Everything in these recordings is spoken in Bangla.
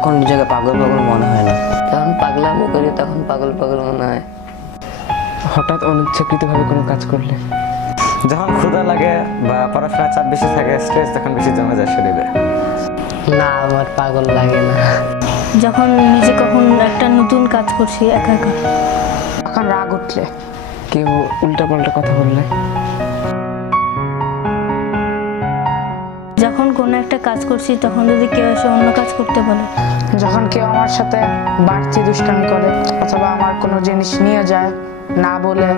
কখনো নিজেকে পাগল পাগল মনে হয় না। যখন পাগলামি করি তখন পাগল পাগল মনে হয়। হঠাৎ অনিচ্ছাকৃতভাবে কোনো কাজ করলে, যখন ক্ষুধা লাগে বা পড়াশোনার চাপ বেশি থাকে, স্ট্রেস যখন বেশি জমে যায় শরীরে। না, আমার পাগল লাগে না। যখন নিজে কখন একটা নতুন কাজ করছি একা একা। তখন রাগ উঠলে, কেউ উল্টাপাল্টা কথা বললে, যখন কোনো একটা কাজ করছি তখন যদি কেউ এসে অন্য কাজ করতে বলে, যখন কেউ আমার সাথে বাড়তি দুষ্টামি করে অথবা আমার কোনো জিনিস নিয়ে যায় না বলে,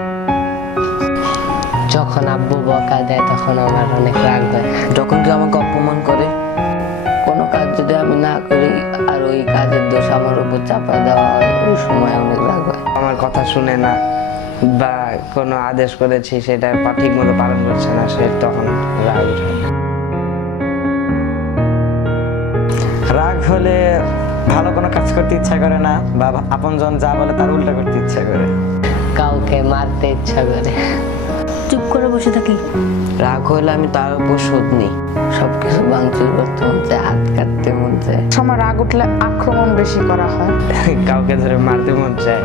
যখন আব্বু বকা দেয় তখন আমার অনেক রাগ হয়। যখন কেউ আমাকে অপমান করে, কোনো কাজ যদি আমি না করি আর ওই কাজের দোষ আমার উপর চাপা দেওয়া হয়, ওই সময় অনেক রাগ হয়। আমার কথা শুনে না বা কোনো আদেশ করেছি সেটা ঠিক মতো পালন করছে না, সে তখন রাগ উঠে। রাগ হলে ভালো কোনো কাজ করতে ইচ্ছা করে না, বা আপনজন যা বলে তার উল্টা করতে ইচ্ছা করে। কাউকে মারতে ইচ্ছা করে। চুপ করে বসে থাকি। রাগ হলে আমি তার উপর শোধ নিই, সবকিছু ভাঙচুর করতে মন চায়, হাত কাটতে মন চায়। সময় রাগ উঠলে আক্রমণ বেশি করা হয়, কাউকে ধরে মারতে মন চায়।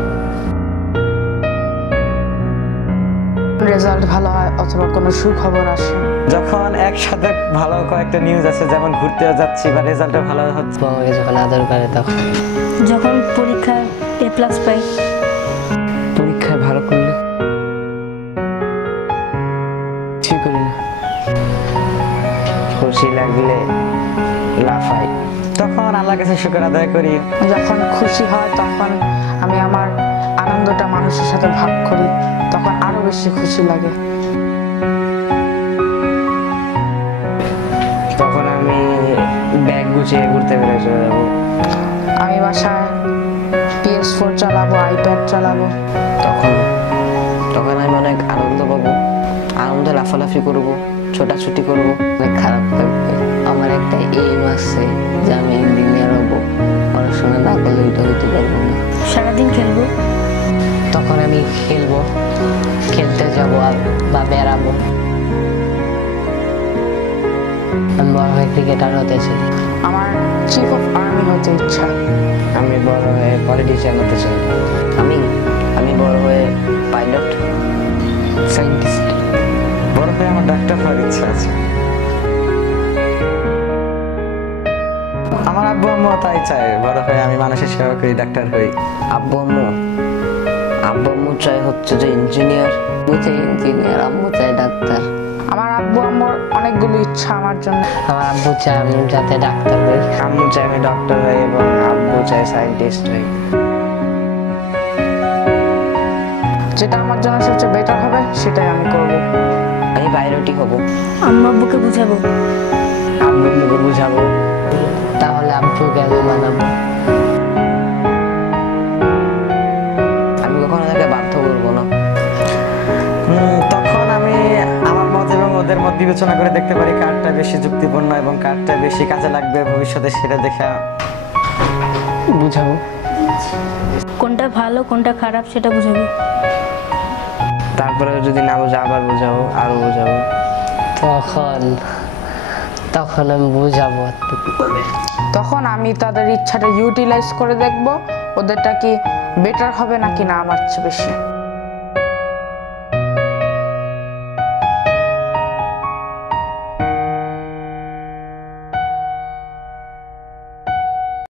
রেজাল্ট ভালো হয় অথবা কোনো সুখবর আসে, যখন একসাথে ভালো কয়েকটা নিউজ আছে, যেমন ঘুরতে যাচ্ছি বা রেজাল্টটা ভালো হচ্ছে। আমাকে যখন আদর করে তখন। যখন পরীক্ষায় A+ পাই, পরীক্ষায় ভালো করলে ঠিক করি না, খুশি লাগলে লাফাই। তখন আল্লাহর কাছে শুকর আদায় করি। যখন খুশি হয় তখন আমি আমার আনন্দটা মানুষের সাথে ভাগ করি, তখন আরো বেশি খুশি লাগে। তখন আমি ব্যাগ গুছিয়ে ঘুরতে বেরো চলে যাবো। আমি বাসায় PS4 চালাবো, iPad চালাবো। তখন আমি অনেক আনন্দ পাবো, আনন্দে লাফালাফি করবো, ছোটাছুটি করবো। অনেক খারাপ লাগবে। আমার একটা এইম আছে যে আমি ইঞ্জিনিয়ার হবো, পড়াশোনা না করলে ওইটা হইতে পারবো না। সারাদিন খেলবো। তখন আমি খেলবো, খেলতে যাবো বা বেড়াবো। আমি বড় হয়ে ক্রিকেটার হতে চাই। আমার চিফ অফ আর্মি হতে ইচ্ছা। আমি বড় হয়ে পলিটিশিয়ান হতে চাই। আমি বড় হয়ে পাইলট, সায়েন্টিস্ট। বড় হয়ে আমার ডাক্তার হওয়ার ইচ্ছা আছে। আমার আব্বু আম্মু তাই চায়, বড় হয়ে আমি মানুষের সেবা করি, ডাক্তার হই। আব্বু আম্মু চাই হচ্ছে যে ইঞ্জিনিয়ার, আম্মু চাই ডাক্তার। আমার আব্বু আম্মুর অনেকগুলো ইচ্ছা আমার জন্য। আমার আব্বু চাই আমি যাতে ডাক্তার হই। আম্মু চাই আমি ডক্টর হই এবং আব্বু চাই সায়েন্টিস্ট হই। যেটা আমার জন্য সবচেয়ে বেটার হবে সেটাই আমি করব। আমি পাইলটই হব। আম্মু আব্বুকে বুঝাবো। আব্বুকে বুঝাবো। তাহলে আব্বুকে আমি মানাবো। আমি কখনো তাকে বাধ্য করবো না। তখন আমি আমার মত এবং ওদের মত বিবেচনা করে দেখতে পারি কারটা বেশি যুক্তিপূর্ণ এবং কারটা বেশি কাজে লাগবে ভবিষ্যতে, সেটা দেখে বুঝাবো। কোনটা ভালো কোনটা খারাপ সেটা বুঝাবো। তারপরে যদি না বুঝে আবার বুঝাবো, আরো বুঝাবো। তখন আমি বুঝাবো। তখন আমি তাদের ইচ্ছাটা ইউটিলাইজ করে দেখব, ওদেরটা কি বেটার হবে নাকি না আমার চেয়ে বেশি।